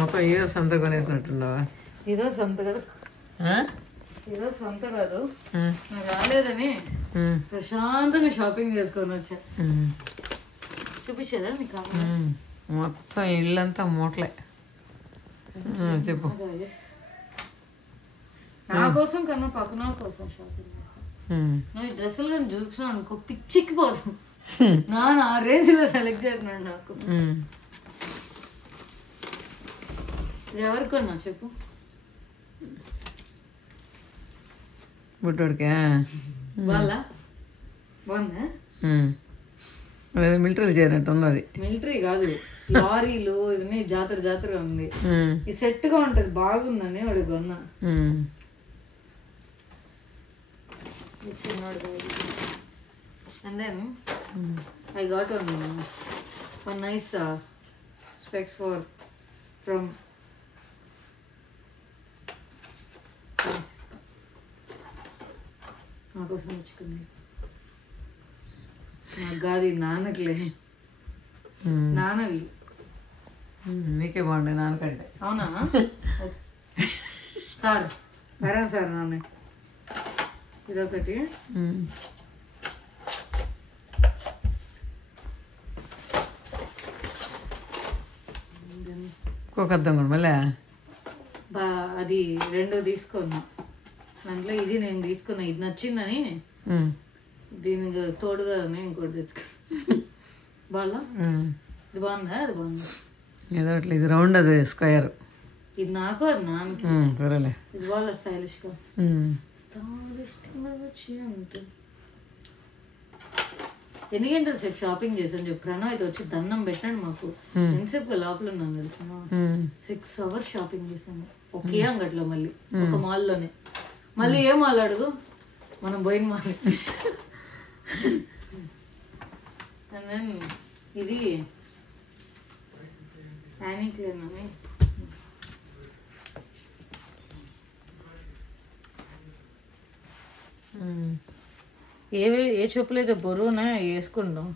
మొత్తం ఈరోజు సంత కొనేసినట్టున్నావా? ఈరోజు సంత కదా, ఈరోజు సంత కాదు, నాకు రాలేదని ప్రశాంతంగా షాపింగ్ చేసుకొని వచ్చా. చూపించేదా మీకు? మొత్తం ఇల్లంతా మూటలే. చెప్పు. నా కోసం కన్నా పక్కన కోసం షాపింగ్ చేస్తాను. నువ్వు ఈ డ్రెస్సులు కానీ చూపించినావు అనుకో పిచ్చిక్కిపోతాం. నాన్న ఆ రేంజ్ లో సెలెక్ట్ చేసినాడు నాకు. ఇది ఎవరికి కొన్నా చెప్పు? బుట్టోడికా? వాళ్ళ బాగుందా? మిలిటరీ చేరినట్టు ఉంది. అది మిలిటరీ కాదు, లారీలు ఇవన్నీ జాతర ఉంది. ఈ సెట్ గా ఉంటది, బాగుందని వాడు కొన్నా. And then I got one nice specs from నా కోసం తెచ్చుకుంది. నాకు కాదు, నాన్నకిలే. నాన్నవి నీకే బాగుండే నాన్నకంటే. అవునా? సార్ వరా సార్ నాన్న ఇదొకటి. ఇంకొకద్దాం కూడా మళ్ళీ అది 2 తీసుకున్నా. దాంట్లో ఇది నేను తీసుకున్నా, ఇది నచ్చిందని దీనికి తోడుగా ఇంకోటి తెచ్చుకున్నా. బాగా ఇది బాగుందా? అది బాగుందా? ఏదో అట్లా. ఇది రౌండ్, అది స్క్వేర్. ఇది నాకు అది నాన్నకి. సరేలే. ఇది బాగా స్టైలిష్ గా ఉంటుంది. ఎన్ని గంటలు సేపు షాపింగ్ చేసాను చెప్పు. ప్రణవ్ అయితే వచ్చి దండం పెట్టాడు మాకు. ఎంతసేపు లోపల ఉన్నాను తెలుసా? 6 hours షాపింగ్ చేసాను ఒకే అంగట్లో, మళ్ళీ ఒక మాల్లోనే. మళ్ళీ ఏ మాల్ అడుగు, మనం పోయిన మాల్. అండ్ దెన్ ఇది యానిక్లేన్ అని. ఏ చెప్పులైతే బరువునా వేసుకుంటాం.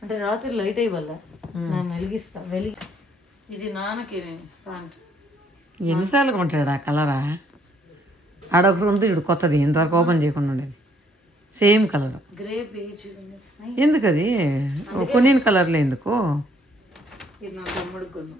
అంటే రాత్రి లైట్ అయ్యి వల్ల నేను వెలిగిస్తా. ఇది నాన్నకి ప్యాంట్. ఎన్నిసార్లు కొంటాడు ఆ కలరా? ఆడొకటి ఉంది, ఇప్పుడు కొత్తది ఇంతవరకు ఓపెన్ చేయకుండా ఉండేది. Same colour. Grey beige. ఎందుకు అది కొన్ని కలర్లే ఎందుకు? ఇది నా తమ్ముడికి కొన్నా.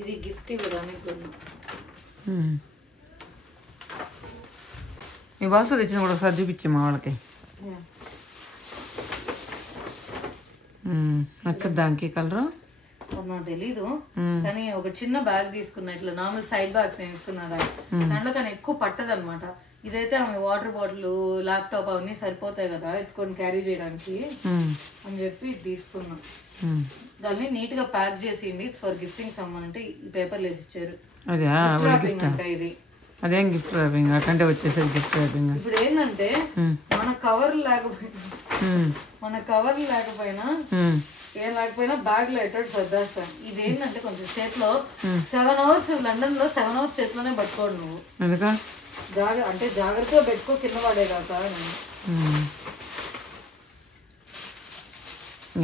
ఇది గిఫ్ట్ ఇవ్వడానికి కొన్నా. ఈ బాసు తెచ్చిన కూడా ఒకసారి చూపించే మా వాళ్ళకి. నచ్చదానికి కలరు నాకు తెలీదు, కానీ ఒక చిన్న బ్యాగ్ తీసుకున్నా. ఇట్లా నార్మల్ సైడ్ బ్యాగ్స్ తీసుకున్నా. దాంట్లో కానీ ఎక్కువ పట్టదు అనమాట. ఇదైతే ఆమె వాటర్ బాటిల్, ల్యాప్టాప్ అవన్నీ సరిపోతాయి కదా ఎత్తుకొని క్యారీ చేయడానికి అని చెప్పి ఇది తీసుకున్నా. దాన్ని నీట్ గా ప్యాక్ చేసింది. ఇట్స్ ఫర్ గిఫ్టింగ్ సమ్మన్ అంటే ఈ పేపర్లు వేసి ఇచ్చారు. ఇది అదేం గిఫ్ట్ ర్యాపింగ్ అటంటే వచ్చేసరికి గిఫ్ట్ ర్యాపింగ్. ఇప్పుడు ఏంటంటే మన కవర్ లేకపోయినా ఏం లేకపోయినా బ్యాగ్ లో ఎట్టో సర్దేస్తాను. ఇది ఏంటంటే కొంచెం చేతిలో 7 hours లండన్ లో 7 hours చేతిలోనే పట్టుకోడు నువ్వు. అంటే జాగ్రత్తగా పెట్టుకో, కింద పడే కాక.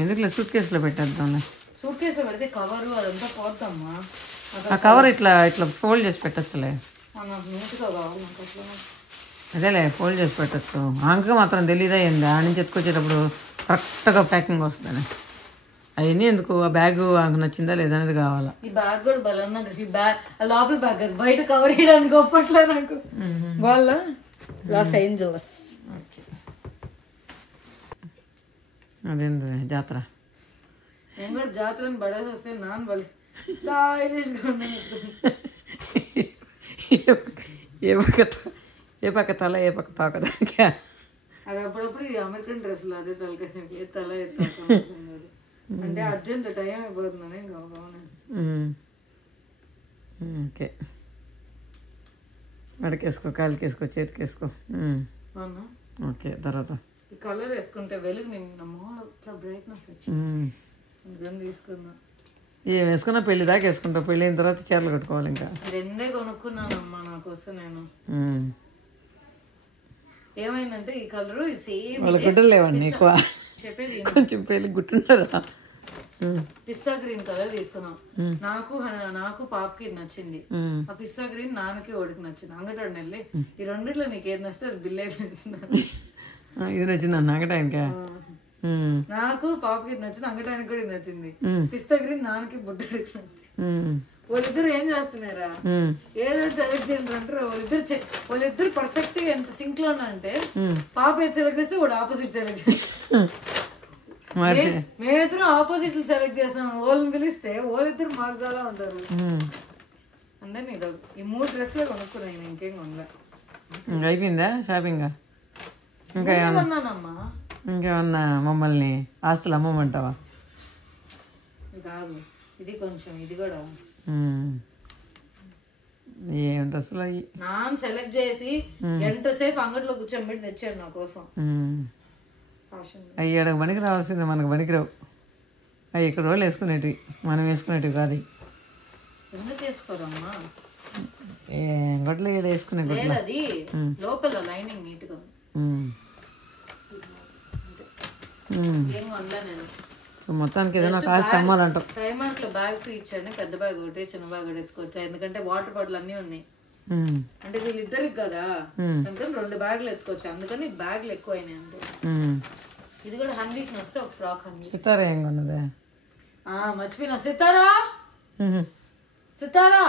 ఎందుకు సూట్ కేసులో పెట్టేద్దాం. సూట్ కేసులో పెడితే కవర్ అదంతా పోద్దమ్మా. ఆ కవర్ ఇట్లా ఇట్లా ఫోల్డ్ చేసి పెట్టచ్చులే. నాకు నీట్గా కావాలి. నాకు అట్లా అదేలే ఫోల్డ్ చేసి పెట్టచ్చు. ఆంక మాత్రం తెలీదా ఏంది? ఆ నుంచి ఎత్తుకొచ్చేటప్పుడు కరెక్ట్గా ప్యాకింగ్ వస్తుందని. అవన్నీ ఎందుకు? ఆ బ్యాగ్ ఆమెకు నచ్చిందా లేదా అనేది కావాలా. ఈ బ్యాగ్ కూడా బలన్నా ఈ బ్యాగ్ లోపల బ్యాగ్ అది బయట కవర్ చేయడానికి గొప్పట్లే నాకు. వాళ్ళ లాస్ ఏంజలస్. అదేంది జాతర? నేను కూడా జాతరని పడేసి వస్తే నాన్న బలి స్టైలిష్గా ఏ పక్క తల ఏ పక్క తాక దానికి. అది అప్పుడప్పుడు ఈ అమెరికన్ డ్రెస్సులు అదే తలకేసి ఏ తల అంటే అర్జెంట్ టైం అయిపోతుందని ఇంకా ఓకే. అడకేసుకో, కాలికేసుకో, చేతికేసుకో. ఓకే. తర్వాత ఈ కలర్ వేసుకుంటే వెలుగు నేను నా మొహంలో ఇట్లా బ్రైట్నెస్ వచ్చింది. తీసుకున్నా. ఏం వేసుకున్నా పెళ్లి దాకా వేసుకుంటావు, పెళ్ళి అయిన తర్వాత చీరలు కట్టుకోవాలి ఇంకా. రెండే కొనుక్కున్నానమ్మా నా కోసం నేను. ఏమైందంటే ఈ కలర్ సేమ్ వాళ్ళ గుడ్డలు లేవండి ఎక్కువ, చెప్పేది కొంచెం పెళ్ళి గుట్టున్నారా. పిస్తా గ్రీన్ కలర్ తీసుకున్నాం. నాకు పాపకి నచ్చింది. ఆ పిస్తా గ్రీన్ నాన్నకి ఓడికి నచ్చింది. అంగటాడు వెళ్ళి ఈ రెండిట్లో నీకు ఏది నచ్చితే అది బిల్ అయిపోతుంది. ఇది నచ్చింది అన్న అంగటానికా? నాకు పాపకి నచ్చింది, అంగటానికి కూడా ఇది నచ్చింది. పిస్తా గ్రీన్ నాన్నకి బుడ్డడికి నచ్చింది. వాళ్ళిద్దరు ఏం చేస్తున్నారా, ఏదో సెలెక్ట్ చేయండి అంటారు. వాళ్ళిద్దరు పర్ఫెక్ట్ గా ఎంత సింక్ లో అంటే పాప ఏది సెలెక్ట్ చేస్తే వాడు ఆపోజిట్ సెలెక్ట్ చేస్తారు. మేమిద్దరం ఆపోజిట్ సెలెక్ట్ చేస్తాం. వాళ్ళని పిలిస్తే వాళ్ళిద్దరు మాకు చాలా ఉంటారు. అందరినీ ఈ 3 డ్రెస్లే కొనుక్కున్నాయి, ఇంకేం కొనలే. అయిపోయిందా షాపింగ్? ఇంకా కొన్నానమ్మా. ఇంకేమన్నా మమ్మల్ని ఆస్తులు అమ్మమంటావా? కాదు, ఇది కొంచెం ఇది కూడా ఏం డ్రెస్సులు అయ్యి నాన్న సెలెక్ట్ చేసి గంట సేపు అంగట్లో కూర్చోబెట్టి తెచ్చాడు నా కోసం. అవి అక్కడ పనికి రావాల్సిందే, మనకు పనికి రావు. అవి ఇక్కడ వాళ్ళు వేసుకునేటివి, మనం వేసుకునేటివి కాదు. ఎందుకు వేసుకోరమ్మా? గొడ్లు ఇక్కడ వేసుకునే గొడ్లు. అది లోపల లైనింగ్ నీట్ గా ఏం కొనలే నేను. మొత్తానికి ఏదైనా కాస్త అమ్మాలంటావు. ప్రైమార్క్ లో బ్యాగ్ ఫ్రీ ఇచ్చాను, పెద్ద బ్యాగ్ ఒకటి చిన్న బ్యాగ్ ఒకటి ఎత్తుకోవచ్చా, ఎందుకంటే వాటర్ బాటిల్ అన్ని ఉన్నాయి. అంటే వీళ్ళిద్దరికి కదా, అందుకని 2 బ్యాగులు ఎత్తుకోవచ్చు. అందుకని బ్యాగులు ఎక్కువ అయినాయి అంతే. ఇది కూడా హన్వీక్ వస్తే ఒక ఫ్రాక్ హన్వీక్. సితారా ఏం కొన్నదే? మర్చిపోయినా. Sitara, Sitara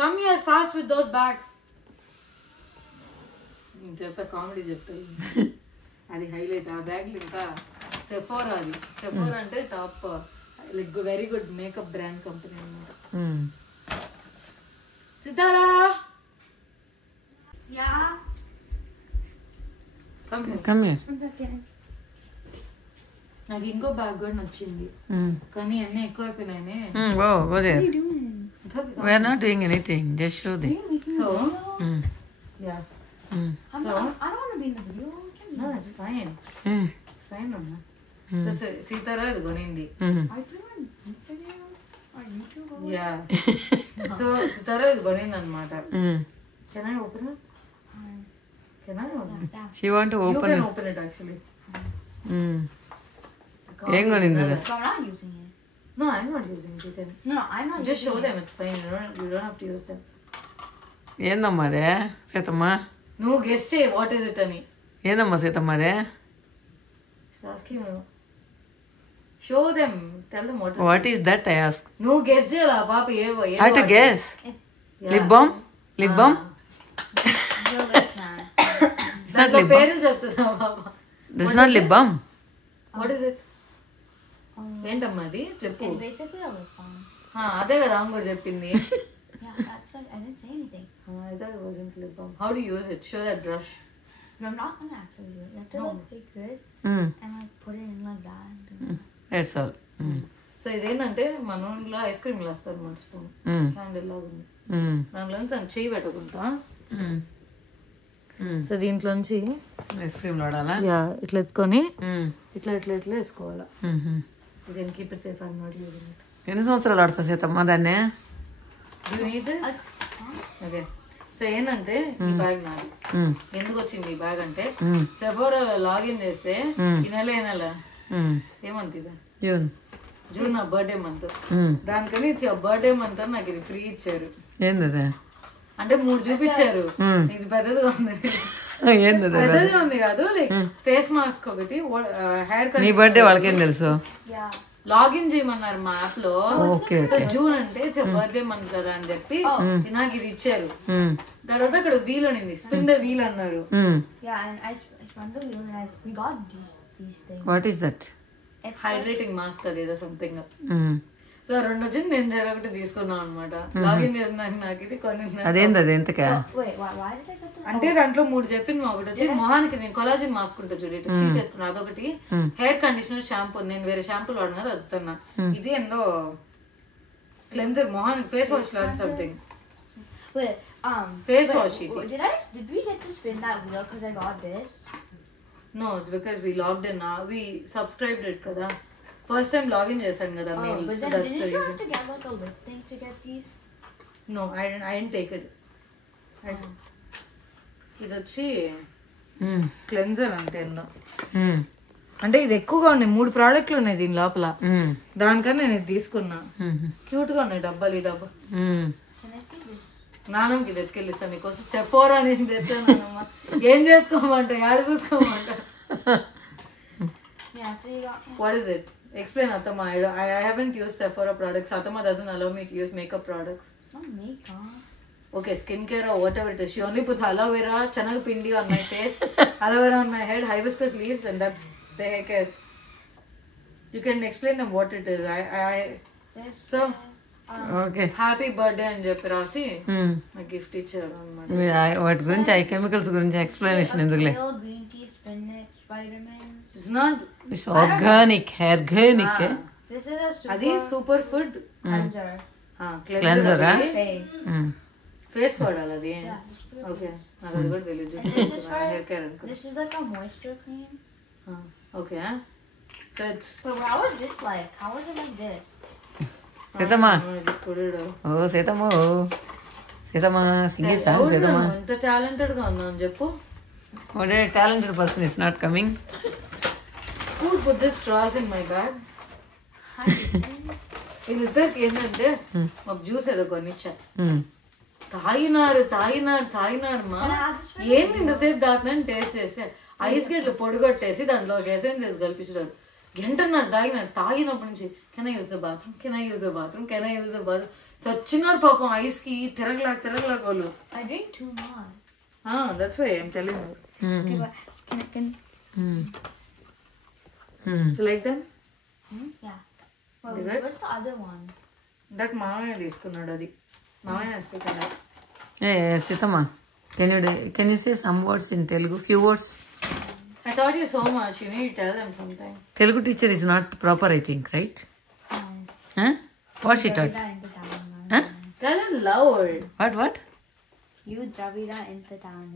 come here fast with those bags. నేను చెప్తా, కామెడీ చెప్తాను. అది హైలైట్. ఆ బ్యాగ్లు ఇంకా సెఫోరా. అది సెఫోరా అంటే top like very good makeup brand company అన్నమాట. సితారా నాకు ఇంకో బ్యాగ్ కూడా నచ్చింది, కానీ అన్నీ ఎక్కువ అయిపోయినాయి. We're not doing anything, just show them. So yeah, I don't want to be in the video. No, it's fine. It's fine, Mama. So Sitara is కొనింది. I put on Instagram or YouTube. Yeah. So Sitara is కొనింది అన్నమాట. Can I open it? Can I open it? She want to open it. You can open it actually. ఏం కొనింది? I'm not using it. No, I'm not using it. You can. No, I'm not. Just show them. It's fine. You don't have to use them. ఏందమ్మా అదే సీతమ్మ? నువ్వు guest చేయి what is it అని. ఏందమ్మా సీతమ్మ అదే? Asking you. Show them. Tell them what is that I ask. నువ్వు guest చేయాలా పాప? ఏ how to guess? Lip balm? Lip balm? It's not lip balm. పేరు చెప్తున్నా పాప. This is not lip balm. What is it? ఏంటమ్మా అది చెప్పు. It's basically a lip balm. అదే కదా ఆమె కూడా చెప్పింది. Yeah, that's why I didn't say anything. I thought it wasn't lip balm. How do you use it? Show that brush. No, I'm not gonna actually do it. You have to like take this and like put it in like that. That's all. So ఇదేంటంటే మన ఊళ్ళో ice క్రీమ్లు వస్తారు మన spoon handle లాగా ఉంది. దాంట్లో తను చేయి పెట్టుకుంటా. సో దీంట్లోంచి ఐస్ క్రీమ్ వాడాలా? ఇట్లా ఎత్తుకొని ఇట్లా ఇట్లా ఇట్లా వేసుకోవాలా. దీనికి keep it safe. I am not using it. ఎన్ని సంవత్సరాలు ఆడుతా సీతమ్మ దాన్ని? ఓకే. సో ఏంటంటే ఈ బ్యాగ్ నాది. ఎందుకు వచ్చింది ఈ బ్యాగ్ అంటే సెఫోరా లాగిన్ చేస్తే ఈ నెల ఏమంత ఇది జూన్ నా బర్త్డే మంత్. దానికని బర్త్డే మంత్ అని నాకు ఇది ఫ్రీ ఇచ్చారు. ఏంది అంటే 3 చూపించారు. ఇది పెద్దదిగా ఉంది. పెద్దదిగా ఉంది కాదు, లైక్ ఫేస్ మాస్క్ ఒకటి, హెయిర్ కట్. నీ బర్త్డే వాళ్ళకేం తెలుసు? లాగిన్ చేయమన్నారు మా యాప్ లో. సో జూన్ అంటే బర్త్డే మంత్ కదా అని చెప్పి నాకు ఇది ఇచ్చారు. తర్వాత అక్కడ వీల్ అనింది, స్పిన్ ద వీల్ అన్నారు. What is that? Hydrating mask అది ఏదో సంథింగ్. సో 2 వచ్చింది, నేను ఒకటి తీసుకున్నాను అనమాట. లాగిన్ చేసిన నాకు ఇది కొన్ని. అదేంది అది ఎంతకా? అంటే దాంట్లో 3 చెప్పింది. ఒకటి వచ్చి మొహానికి నేను కొలాజిన్ మాస్క్ ఉంటుంది చూడు, ఇటు షీట్ వేసుకున్నా, అదొకటి. హెయిర్ కండిషనర్, షాంపూ, నేను వేరే షాంపూలు వాడినా కదా అదుతున్నా. ఇది ఏందో క్లెన్జర్ మొహానికి, ఫేస్ వాష్ లాంటి something. Face wash sheet. Did we get to spin that wheel because I got this? No, it's because we logged in now. We subscribed it kada. First time login చేశాను కదా Oh, mail. but then didn't you have to get like a lip thing to get these? No, I didn't take it. ఇది వచ్చి cleanser అంటే ఏందో, అంటే ఇది ఎక్కువగా ఉన్నాయి, 3 ప్రోడక్ట్లు ఉన్నాయి దీని లోపల. దానికన్నా నేను ఇది తీసుకున్నా. క్యూట్ గా ఉన్నాయి డబ్బాలు. ఈ డబ్బా నాన్నకి ఇది ఎత్తుకెళ్ళిస్తాను నీకోసం. సెఫోరా అనేసి తెచ్చానమ్మా. ఏం చేసుకోమంట, ఏడ చూసుకోమంట. What is it? Explain, Atama. I haven't used Sephora products. Atama doesn't allow me to use makeup products. Not makeup. Okay, skincare or whatever it is. She only puts aloe vera, chanal pindi on my face, aloe vera on my head, hibiscus leaves, and that's the haircare. You can explain them what it is. So, okay happy birthday and Japirasi. My gift teacher on my. వాటి గురించి I chemicals గురించి explanation ఎందుకులే. Kale, green tea, spinach, vitamins. It's not. It's organic, organic. This is a Adi superfood cleanser. Cleanser, huh? Face. face powder adi. Yeah, it's for your Okay, nadu good teliju. This is for Hair care anko. This is like a moisture cream. Okay, so it's. But how was this like? How was it like this? Seethamma, Just put it out. Oh Seethamma, Seethamma sing a song. Seethamma ఎంత talented గా ఉన్నావు చెప్పు. What a talented person is not coming. Who put this straws in my bag? వీళ్ళిద్దరికి ఏంటంటే మాకు juice ఏదో కొనిచ్చా. తాగినారు మా. ఏంది ఇంతసేపు దాటినని టేస్ట్ చేస్తే ఐస్ గేట్లు పొడిగొట్టేసి దాంట్లో ఎసెన్స్ వేసి కలిపించారు. గంటన్నారు తాగినప్పటి నుంచి can I use the bathroom, can I use the bathroom, can I use the bathroom. చచ్చినారు పాపం ఐస్ కి తిరగలేక వాళ్ళు. I drink too much. That's why I'm telling you. Okay, but can You like them? yeah. Well, what's the other one? That మామయ్య తీసుకున్నాడు. అది మామయ్య వస్తే కదా. ఏ Seethamma, can you say some words in Telugu, few words? I taught you so much. You need to tell them sometime. Telugu teacher is not proper, I think, right? What she taught? Tell him loud. What? You Dravida into town.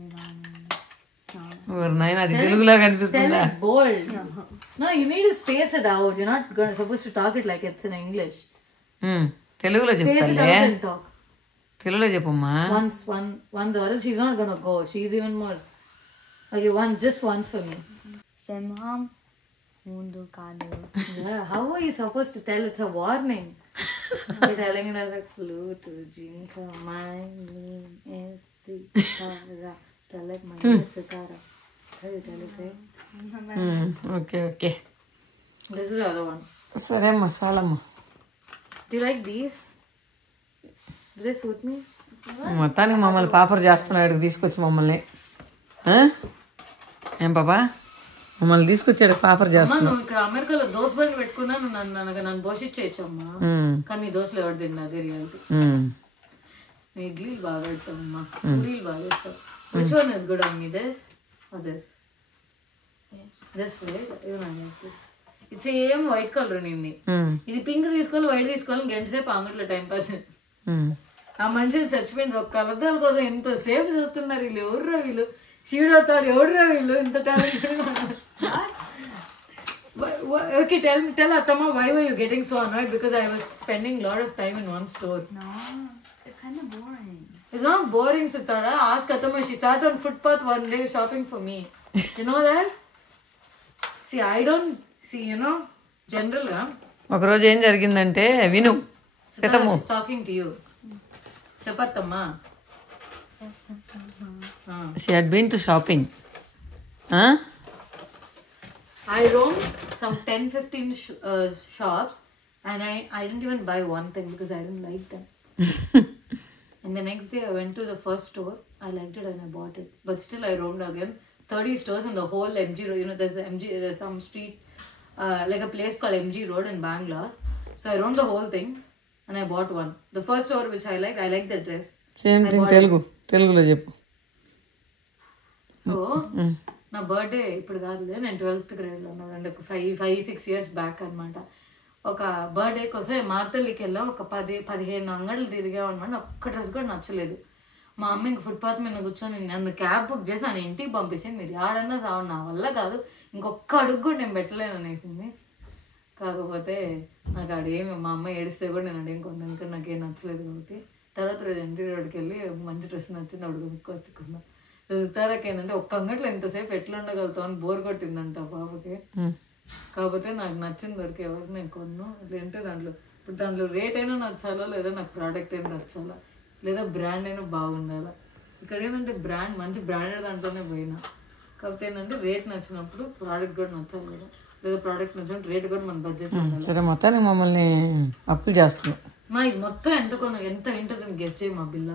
ఓర్ నాయనా, అది తెలుగులో Tell కనిపిస్తుందా? it bold. No, you need to space it out. You're not supposed to talk it like it's in English. తెలుగులో Space it చెప్తాలే. out and talk. తెలుగులో చెప్పమ్మా. Once, or else she's not gonna go. She's even more. Okay, just once for me. Simham mundu kadu. Yeah, how are you supposed to tell? It's a warning. You're telling it as a flute, jinka, my name is Sikara. Tell it my name is Sikara. How you tell it, right? Okay. This is the other one. సరే అమ్మా, చాలమ్మా. Do you like these? Do they suit me? మొత్తానికి మమ్మల్ని పాపర్ చేస్తున్నాడు, తీసుకొచ్చి మమ్మల్ని. ఏం పాపా, మమ్మల్ని తీసుకొచ్చాడు పాపర్ చేస్తున్నాడు. నువ్వు ఇక్కడ అమెరికాలో దోశ బండి పెట్టుకున్నాను, నన్ను పోషించేయచ్చు అమ్మా. కానీ నీ దోశలు ఎవరు తిన్నా అది రియాలిటీ. నీ ఇడ్లీలు బాగా పెడతావమ్మా, పూరీలు బాగా చేస్తావు. Which one is good on me, this or this? This way, even I like this. It's same white color నింది. ఇది పింక్ తీసుకోవాలి, వైట్ తీసుకోవాలి, గంట సేపు అంగట్లో టైం పాస్. ఆ మనిషిని చచ్చిపోయింది ఒక కలదాల కోసం ఎంతసేపు చూస్తున్నారు వీళ్ళు. ఎవర్రా వీళ్ళు, చీడవుతారు, ఎవడురా వీళ్ళు, ఇంత talented. Okay, tell Atama, why were you getting so annoyed? Because I was spending a lot of time in one store. No, it's kind of boring. It's not boring, Sitara. Ask Atama. She sat on footpath one day shopping for me. You know that? See, I don't see, general. ఒకరోజు ఏం జరిగిందంటే విను. Sitara, she's talking to you. Chapatama. She had been to shopping. I roamed some 10-15 shops and I didn't even buy one thing because I didn't like them. And the next day I went to the first store. I liked it and I bought it. But still I roamed again. 30 stores in the whole MG Road. There's some street, like a place called MG Road in Bangalore. So I roamed the whole thing and I bought one. The first store which I liked the dress. Same thing తెలుగులో చెప్పు. So నా birthday ఇప్పుడు కాదులే, నేను 12th గ్రేడ్లో ఉన్నాను అంటే 5-6 years back అనమాట. ఒక బర్త్డే కోసం మార్తల్లికి వెళ్ళాం. ఒక 10-15 అంగళ్ళు తిరిగామన్నమాట. నాకు ఒక్క డ్రెస్ కూడా నచ్చలేదు. మా అమ్మ ఇంక ఫుట్పాత్ మీద కూర్చొని నన్ను క్యాబ్ బుక్ చేసి నన్ను ఇంటికి పంపించింది. మీరు ఆడన్నా సావు, నా వల్ల కాదు, ఇంకొక అడుగు కూడా నేను పెట్టలేను అనేసింది. కాకపోతే నాకు ఆడేమి మా అమ్మ ఏడిస్తే కూడా నేను అడేం కొన్నాను, ఎందుకంటే నాకేం నచ్చలేదు కాబట్టి. తర్వాత రోజు ఎంటీ రోడ్కి వెళ్ళి మంచి డ్రెస్ నచ్చింది అప్పుడు కొనుక్కొచ్చుకున్నాను. రుతారాకి ఏంటంటే ఒక్క అంగట్లో ఎంతసేపు ఎట్లా ఉండగలుగుతావు అని బోర్ కొట్టిందంట బాబుకి. కాకపోతే నాకు నచ్చింది దొరికే వరకు నేను కొన్నాను. లేదంటే ఇప్పుడు దాంట్లో రేట్ అయినా నచ్చాలా, లేదా నాకు ప్రోడక్ట్ అయినా నచ్చాలా, లేదా బ్రాండ్ అయినా బాగుండాలా. ఇక్కడ ఏంటంటే మంచి బ్రాండెడ్ దాంట్లోనే పోయినా. కాకపోతే ఏంటంటే రేట్ నచ్చినప్పుడు ప్రోడక్ట్ కూడా నచ్చాలి కదా, లేదా ప్రోడక్ట్ నచ్చినప్పుడు రేట్ కూడా మన బడ్జెట్ ఉండాలి. సరే మొత్తానికి మమ్మల్ని అప్పులు చేస్తున్నాం. మా ఇది మొత్తం ఎంత ఏంటో గెస్ట్ చేయి మా బిల్ల.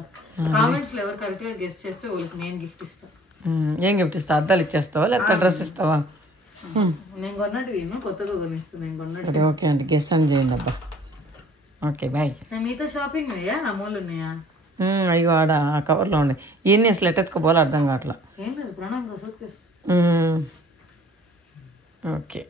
కామెంట్స్ లో ఎవరు కరెక్ట్ గా గెస్ట్ చేస్తే వాళ్ళకి నేను గిఫ్ట్ ఇస్తాను. ఏం గిఫ్ట్ ఇస్తావు? అద్దాలు ఇచ్చేస్తావా లేకపోతే డ్రెస్ ఇస్తావా? నేను కొన్నట్టు నేను కొత్తగా కొనిస్తాను. నేను కొన్నట్టు. సరే ఓకే అండి, గెస్ట్ అని చేయండి అబ్బా. Okay bye. మీతో షాపింగ్ అయ్యా అమూల్ ఉన్నాయా? అయ్యో ఆడ ఆ కవర్లో ఉండే ఇవన్నీ అసలు ఎట్టెత్తుకోపోవాలి అర్థం కావట్లా. ఏం లేదు ప్రణాం. ఓకే.